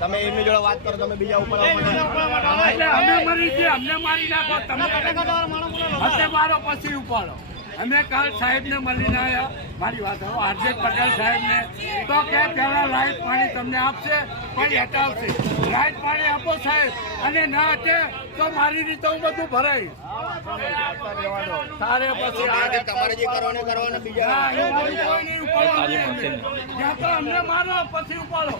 તમે એમની જોડે વાત કરો, તમે બીજા ઉપર અમે મરી છીએ, અમને મારી નાખો, તમે મારો પછી ઉપાડો. અમે કાલ સાહેબ ને મળીને આવ્યા, મારી વાત હાર્દિક પટેલ સાહેબ ને તો કે પેલા લાઈટ પાણી તમને આપશે, પાણી હટાવશે. લાઈટ પાણી આપો સાહેબ, અને ના હટે તો મારી રીતે હું બધું ભરાય. તારે પછી તમારે જે કરવાનું કરવાનું બીજા તો અમને મારો પછી ઉપાડો.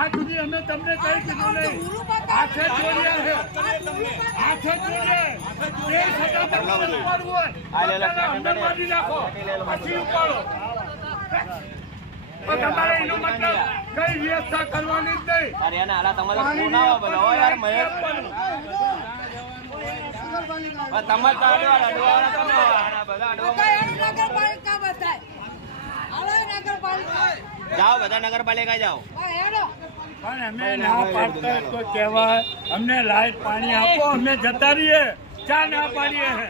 આ સુધી અમે તમને કઈ કીધું નહીં, હાથે જોડ્યા છે, હાથે જોડે અમને મારી નાખો પછી ઉપાડો. તમારે એનો મતલબ કઈ વ્યવસ્થા કરવાની જ નહીં. જાઓ બધા નગરપાલિકા જાઓ. પણ અમે ના પાડતા તો કહેવાય, અમને લાઈટ પાણી આપો, અમે જતા રહીએ. ચા ના પાડીએ હે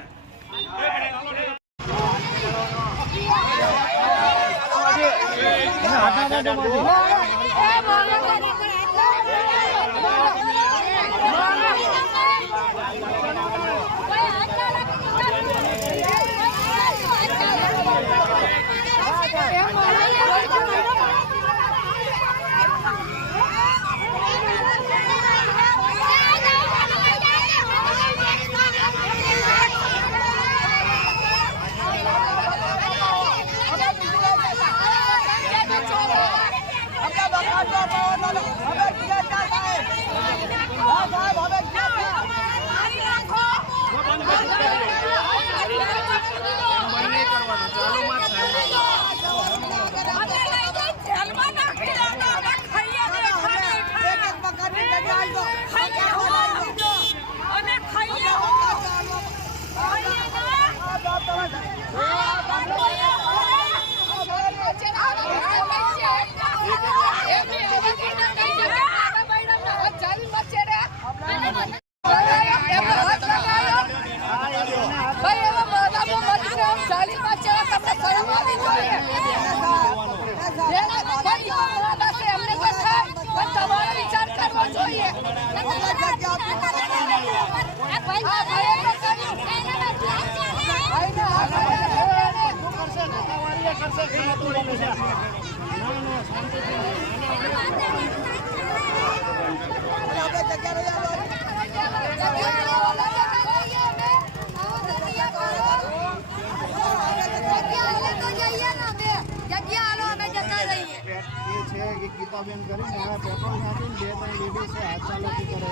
ગીતાબેન કરીને પેટ્રોલ નાખીને 2-3 લેડીઝ હાથ ચાલાકી કરે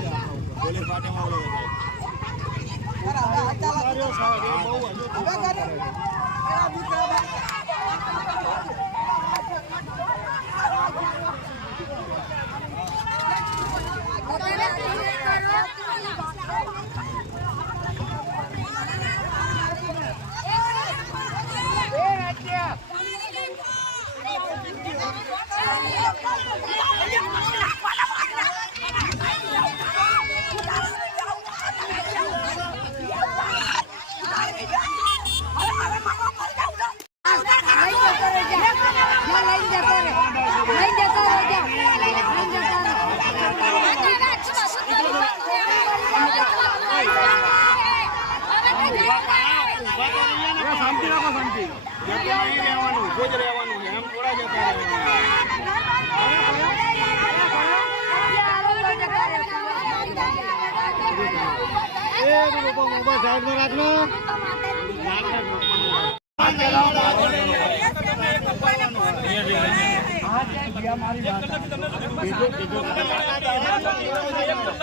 પોલીસ પાર્ટીમાં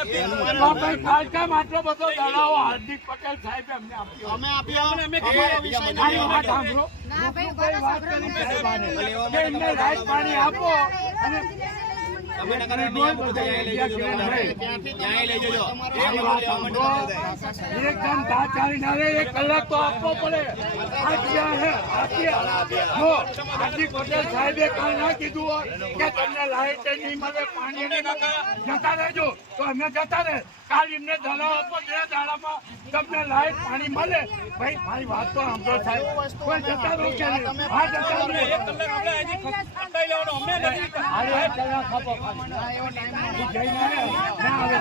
તો ભાઈ કાલકામ આટલો બધો દડાવો હાર્દિક પટેલ સાહેબે અમને આપ્યો. અમે આપ્યો અમે અમારો વિષય નથી. મારી વાત સાંભળો. લોકોએ વાત કરી સાહેબાને કે એમને રાઈટ પાણી આપો અને તમે નકર નહીં આપો તો ત્યાં લઈ જજો. મારી વાત સાંભળો. એકદમ તાત્કાલિક હવે 1 કલાક તો આપવો પડે. આ ક્યાં હે? આ ક્યાં? જો હાર્દિક પટેલ સાહેબે કાલ ના કીધું હોય કે તમને લાઈટ નહીં મળે, પાણી નહીં મળે, જતા રહેજો, તો અમે જતા રહે. કાલ એમને દડાવ આપો, 2 દાડામાં તમને લાઈટ પાણી મળે. ભાઈ મારી વાત તો સાંભળો સાહેબ. કોઈ જતા રહો કે નહીં? હા, જતા રહો. 1 કલાક આપણે અહીંથી ખટાઈ લેવાનો. અમને નથી. હાલ 1 કલાક આપો ખાલી. જઈને ના આવે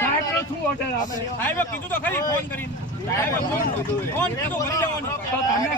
સાહેબનો શું ઓર્ડર આપે? સાહેબે કીધું તો ખરી ફોન કરીને. સાહેબે ફોન કીધું કરી જવાનું. તો તમે